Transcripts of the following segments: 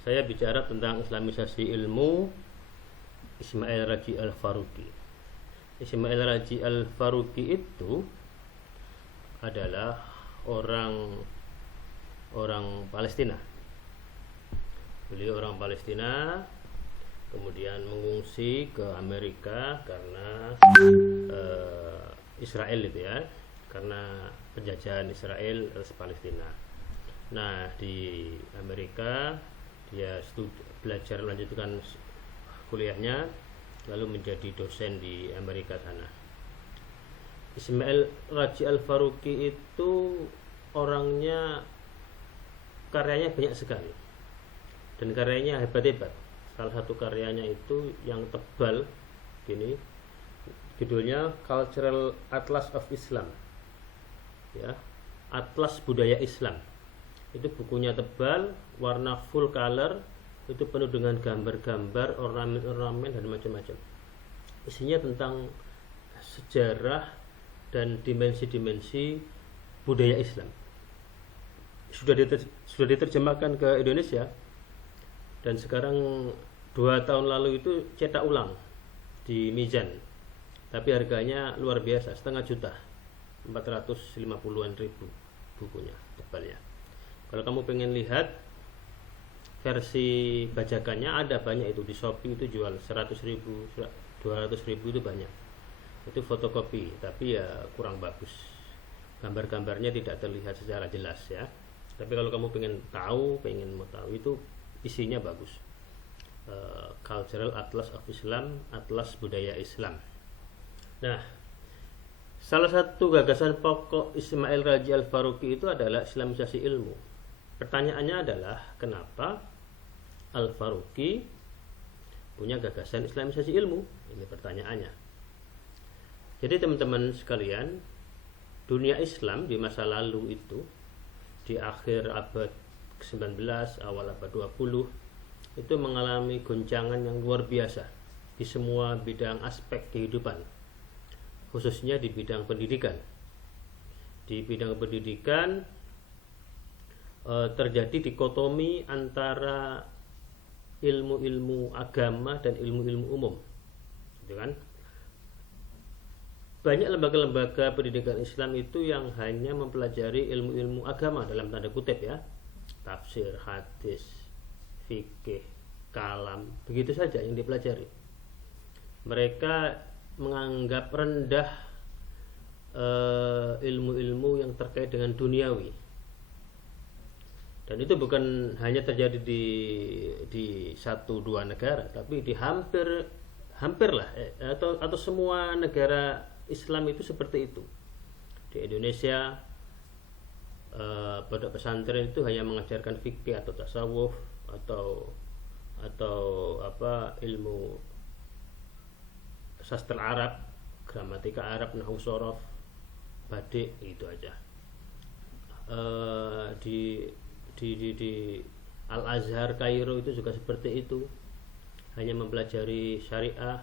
Saya bicara tentang islamisasi ilmu Ismail Raji Al-Faruqi. Ismail Raji Al-Faruqi itu adalah orang Palestina. Beliau orang Palestina, kemudian mengungsi ke Amerika karena Israel itu ya, karena penjajahan Israel atas Palestina. Nah, di Amerika dia belajar melanjutkan kuliahnya, lalu menjadi dosen di Amerika sana. Ismail Raji Al-Faruqi itu orangnya, karyanya banyak sekali dan karyanya hebat-hebat. Salah satu karyanya itu yang tebal gini, judulnya Cultural Atlas of Islam ya, Atlas Budaya Islam. Itu bukunya tebal, warna full color, itu penuh dengan gambar-gambar, ornamen-ornamen dan macam-macam. Isinya tentang sejarah dan dimensi-dimensi budaya Islam. Sudah diterjemahkan ke Indonesia, dan sekarang 2 tahun lalu itu cetak ulang di Mizan, tapi harganya luar biasa, 500.000, 450-an ribu bukunya, tebalnya. Kalau kamu pengen lihat versi bajakannya, ada banyak itu di Shopee, itu jual 100.000, 200.000 itu banyak. Itu fotokopi, tapi ya kurang bagus, gambar-gambarnya tidak terlihat secara jelas ya. Tapi kalau kamu pengen mau tahu itu isinya bagus. Cultural Atlas of Islam, Atlas Budaya Islam. Nah, salah satu gagasan pokok Ismail Raji Al-Faruqi itu adalah islamisasi ilmu. Pertanyaannya adalah, kenapa Al-Faruqi punya gagasan islamisasi ilmu? Ini pertanyaannya. Jadi teman-teman sekalian, dunia Islam di masa lalu itu, di akhir abad ke-19, awal abad 20, itu mengalami goncangan yang luar biasa di semua bidang aspek kehidupan, khususnya di bidang pendidikan. Di bidang pendidikan terjadi dikotomi antara ilmu-ilmu agama dan ilmu-ilmu umum, gitu kan? Banyak lembaga-lembaga pendidikan Islam itu yang hanya mempelajari ilmu-ilmu agama dalam tanda kutip ya, tafsir, hadis, fikih, kalam, begitu saja yang dipelajari. Mereka menganggap rendah ilmu-ilmu yang terkait dengan duniawi. Dan itu bukan hanya terjadi di 1-2 negara, tapi di hampir lah, atau semua negara Islam itu seperti itu. Di Indonesia, pondok pesantren itu hanya mengajarkan fikih atau tasawuf atau ilmu sastra Arab, gramatika Arab, nahwu shorof, badik, gitu aja. Di Al-Azhar Kairo itu juga seperti itu, hanya mempelajari syariah,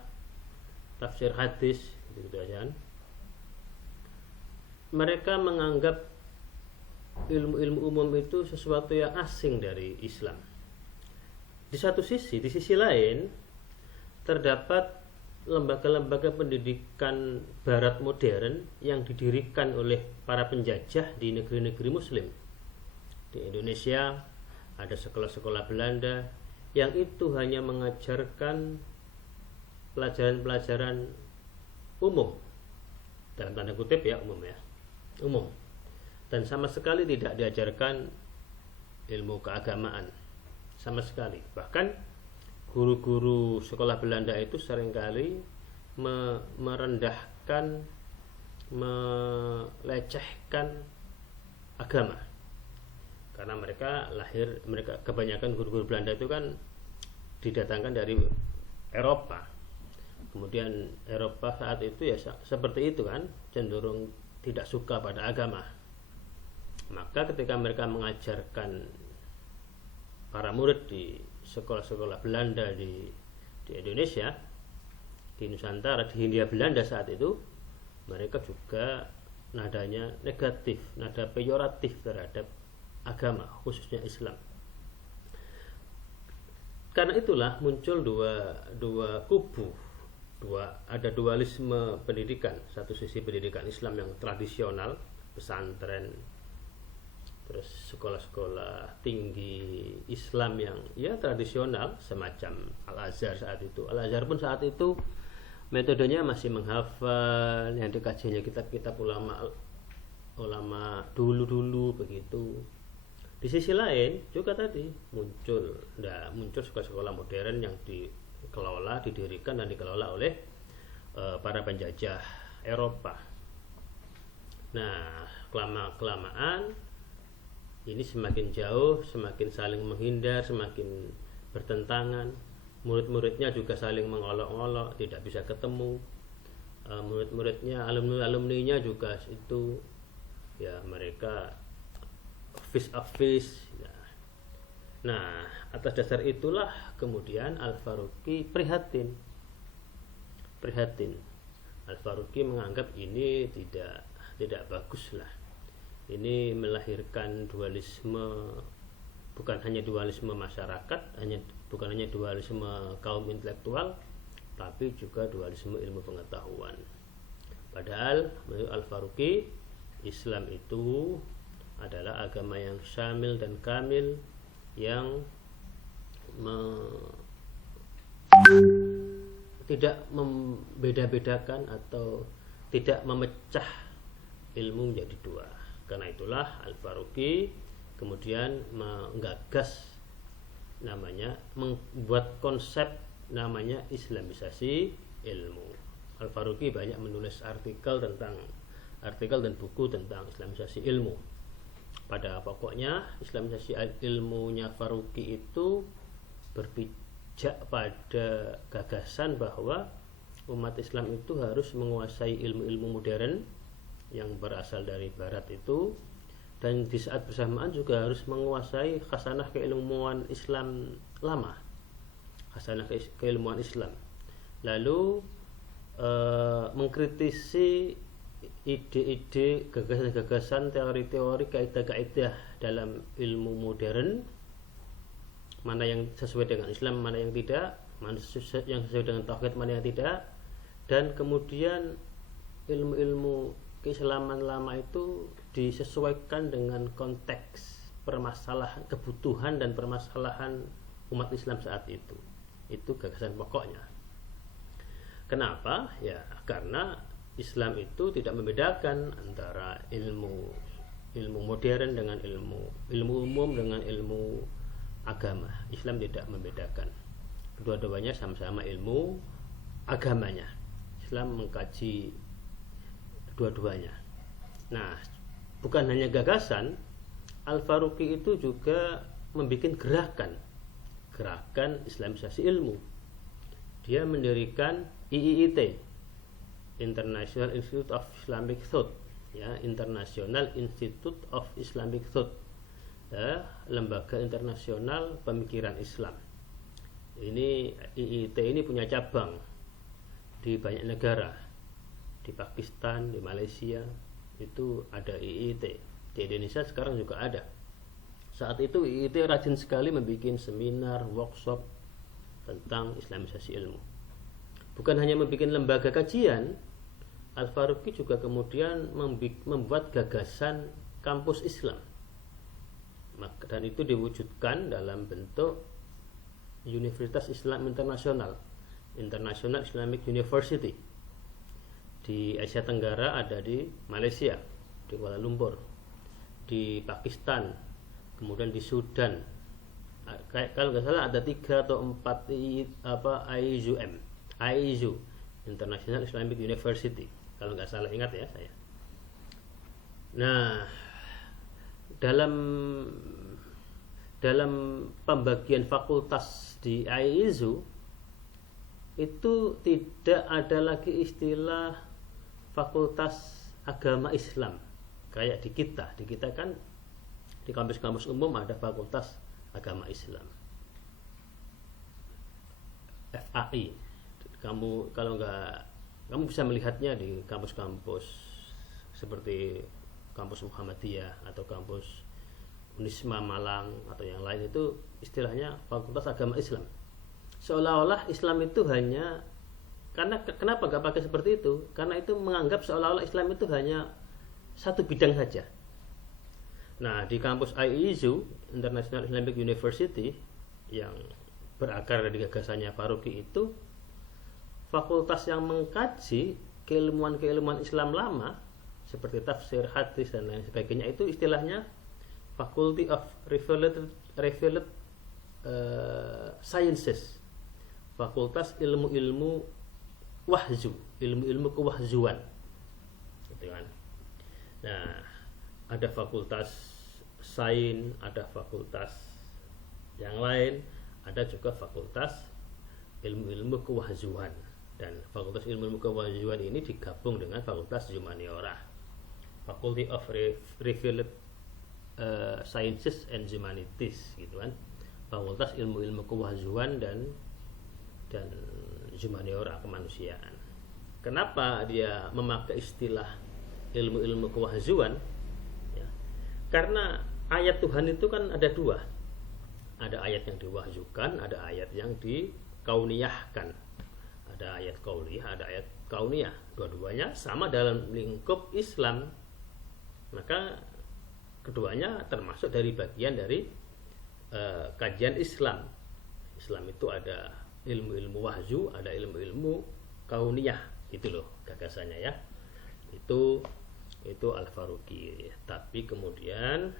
tafsir hadis, gitu aja kan. Mereka menganggap ilmu-ilmu umum itu sesuatu yang asing dari Islam. Di sisi lain, terdapat lembaga-lembaga pendidikan barat modern yang didirikan oleh para penjajah di negeri-negeri muslim. Di Indonesia ada sekolah-sekolah Belanda yang itu hanya mengajarkan pelajaran-pelajaran umum, dalam tanda kutip ya, umum, dan sama sekali tidak diajarkan ilmu keagamaan sama sekali. Bahkan guru-guru sekolah Belanda itu seringkali merendahkan, melecehkan agama, karena mereka kebanyakan guru-guru Belanda itu kan didatangkan dari Eropa. Kemudian Eropa saat itu ya seperti itu kan, cenderung tidak suka pada agama. Maka ketika mereka mengajarkan para murid di sekolah-sekolah Belanda di Indonesia, di Nusantara, di Hindia Belanda saat itu, mereka juga nadanya negatif, nada peyoratif terhadap agama, khususnya Islam. karena itulah muncul dua kubu, ada dualisme pendidikan. Satu sisi pendidikan Islam yang tradisional, pesantren, terus sekolah-sekolah tinggi Islam yang ya tradisional semacam Al-Azhar saat itu. Al-Azhar pun saat itu metodenya masih menghafal, yang dikajinya kitab-kitab ulama dulu begitu. Di sisi lain juga tadi muncul sekolah-sekolah modern yang didirikan dan dikelola oleh para penjajah Eropa. Nah, kelamaan ini semakin jauh, semakin saling menghindar, semakin bertentangan. Murid-muridnya juga saling mengolok-olok, tidak bisa ketemu. Murid-muridnya, alumni-alumninya juga itu ya mereka face up face. Nah, atas dasar itulah kemudian Al-Faruqi prihatin. Al-Faruqi menganggap ini tidak bagus lah. Ini melahirkan dualisme, bukan hanya dualisme masyarakat, bukan hanya dualisme kaum intelektual, tapi juga dualisme ilmu pengetahuan. Padahal menurut Al-Faruqi, Islam itu adalah agama yang syamil dan kamil, yang tidak membeda-bedakan atau tidak memecah ilmu menjadi dua. Karena itulah Al-Faruqi kemudian menggagas membuat konsep namanya Islamisasi ilmu. Al-Faruqi banyak menulis artikel dan buku tentang Islamisasi ilmu. Pada pokoknya Islamisasi ilmunya Faruqi itu berpijak pada gagasan bahwa umat Islam itu harus menguasai ilmu-ilmu modern yang berasal dari barat itu, dan di saat bersamaan juga harus menguasai khasanah keilmuan Islam lama, khasanah keilmuan Islam. Lalu mengkritisi ide-ide, gagasan-gagasan, teori-teori, kaidah-kaidah dalam ilmu modern, mana yang sesuai dengan Islam, mana yang tidak, mana yang sesuai dengan tauhid, mana yang tidak. Dan kemudian ilmu-ilmu keislaman lama itu disesuaikan dengan konteks permasalahan, kebutuhan dan permasalahan umat Islam saat itu. Itu gagasan pokoknya. Kenapa? Ya karena Islam itu tidak membedakan antara ilmu modern dengan ilmu umum dengan ilmu agama. Islam tidak membedakan. Kedua-duanya sama-sama ilmu agamanya. Islam mengkaji dua-duanya. Nah, bukan hanya gagasan, Al-Faruqi itu juga membuat gerakan Islamisasi ilmu. Dia mendirikan IIIT, International Institute of Islamic Thought, ya, International Institute of Islamic Thought, ya, lembaga internasional pemikiran Islam. Ini IIT ini punya cabang di banyak negara, di Pakistan, di Malaysia itu ada IIT, di Indonesia sekarang juga ada. Saat itu IIT rajin sekali membuat seminar, workshop tentang Islamisasi ilmu. Bukan hanya membuat lembaga kajian, Al-Faruqi juga kemudian membuat gagasan kampus Islam, dan itu diwujudkan dalam bentuk Universitas Islam Internasional, International Islamic University. Di Asia Tenggara ada di Malaysia, di Kuala Lumpur, di Pakistan, kemudian di Sudan. Kalau nggak salah ada 3 atau 4 IIZU, International Islamic University. Kalau nggak salah ingat ya saya. Nah, dalam pembagian fakultas di IIZU itu tidak ada lagi istilah fakultas agama Islam kayak di kita kan di kampus-kampus umum ada fakultas agama Islam, FAI. Kamu bisa melihatnya di kampus-kampus seperti kampus Muhammadiyah atau kampus Unisma Malang atau yang lain, itu istilahnya fakultas agama Islam. seolah-olah Islam itu hanya, karena kenapa nggak pakai seperti itu? Karena itu menganggap seolah-olah Islam itu hanya satu bidang saja. Nah, di kampus IISU, International Islamic University, yang berakar dari gagasannya Faruqi itu, fakultas yang mengkaji keilmuan-keilmuan Islam lama seperti tafsir, hadis dan lain sebagainya itu istilahnya Faculty of Revealed Sciences, fakultas ilmu-ilmu wahyu, ilmu-ilmu kewahjuan, gitu kan. Nah, ada fakultas sains, ada fakultas yang lain, ada juga fakultas ilmu-ilmu kewahjuan, dan fakultas ilmu-ilmu kewahjuan ini digabung dengan fakultas humaniora, Faculty of Revealed Sciences and Humanities, gitu kan, fakultas ilmu-ilmu kewahjuan dan humaniora, kemanusiaan. Kenapa dia memakai istilah ilmu-ilmu kewahjuan? Karena ayat Tuhan itu kan ada dua. Ada ayat yang diwahyukan, ada ayat yang dikauniyahkan. Ada ayat kauniyah, ada ayat kauniyah. Dua-duanya sama dalam lingkup Islam. Maka keduanya termasuk dari bagian dari kajian Islam. Islam itu ada ilmu-ilmu wahyu, ada ilmu-ilmu kauniyah. Gitu loh gagasannya ya. Itu Al-Faruqi. Tapi kemudian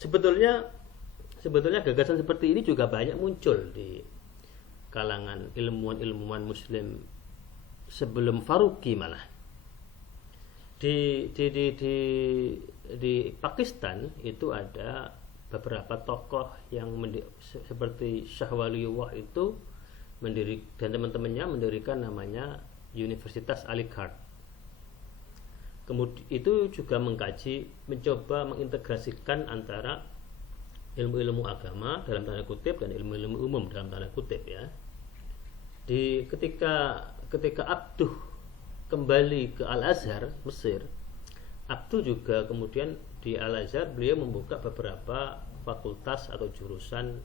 sebetulnya gagasan seperti ini juga banyak muncul di kalangan ilmuwan muslim sebelum Faruqi malah. Di Pakistan itu ada beberapa tokoh yang seperti Shah Waliullah itu dan teman-temannya mendirikan namanya Universitas Aligarh. Kemudian itu juga mencoba mengintegrasikan antara ilmu-ilmu agama dalam tanda kutip dan ilmu-ilmu umum dalam tanda kutip ya. Ketika Abduh kembali ke Al-Azhar Mesir, Abduh juga kemudian di Al-Azhar beliau membuka beberapa fakultas atau jurusan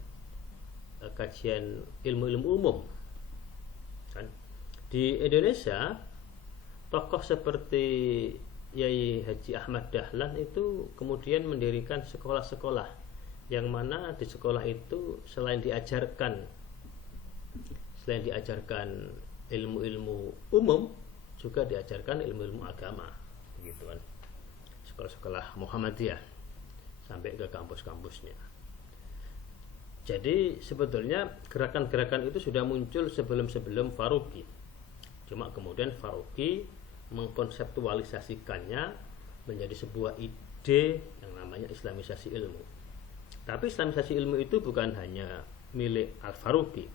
kajian ilmu-ilmu umum. Kan? Di Indonesia tokoh seperti Yai Haji Ahmad Dahlan itu kemudian mendirikan sekolah-sekolah yang mana di sekolah itu selain diajarkan ilmu-ilmu umum juga diajarkan ilmu-ilmu agama, begitu kan. Sekolah-sekolah Muhammadiyah sampai ke kampus-kampusnya. Jadi sebetulnya gerakan-gerakan itu sudah muncul sebelum Faruqi. Cuma kemudian Faruqi mengkonseptualisasikannya menjadi sebuah ide yang namanya Islamisasi ilmu. Tapi Islamisasi ilmu itu bukan hanya milik Al-Faruqi.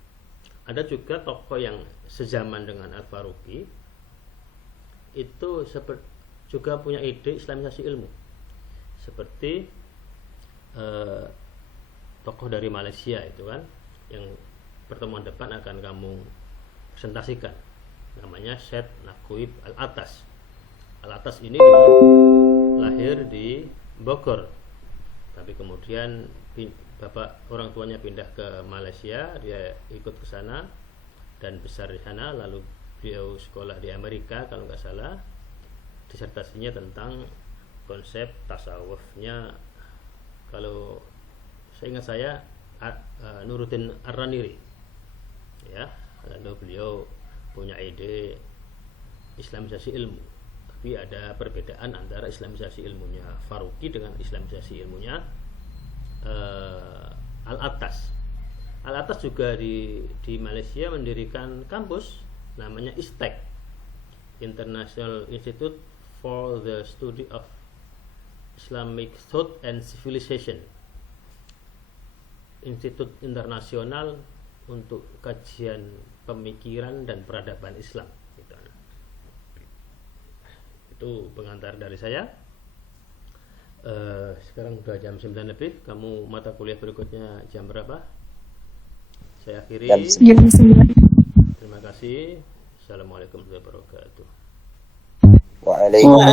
Ada juga tokoh yang sezaman dengan Al-Faruqi itu juga punya ide Islamisasi ilmu. Seperti tokoh dari Malaysia itu kan, yang pertemuan depan akan kamu presentasikan, namanya Syed Naquib Al-Atas. Al-Atas ini lahir di Bogor, tapi kemudian orang tuanya pindah ke Malaysia, dia ikut ke sana dan besar di sana. Lalu beliau sekolah di Amerika kalau nggak salah, disertasinya tentang konsep tasawufnya, kalau seingat saya Nuruddin Ar-Raniri ya. Lalu beliau punya ide Islamisasi ilmu, tapi ada perbedaan antara Islamisasi ilmunya Faruqi dengan Islamisasi ilmunya Al-Atas. Al-Atas juga di Malaysia mendirikan kampus namanya ISTEC, International Institute for the Study of Islamic Thought and Civilization, Institut Internasional untuk kajian pemikiran dan peradaban Islam. Itu pengantar dari saya. Sekarang udah jam 9 lebih. Kamu mata kuliah berikutnya jam berapa? Saya akhiri. Terima kasih. Assalamualaikum warahmatullahi wabarakatuh. Waalaikumsalam.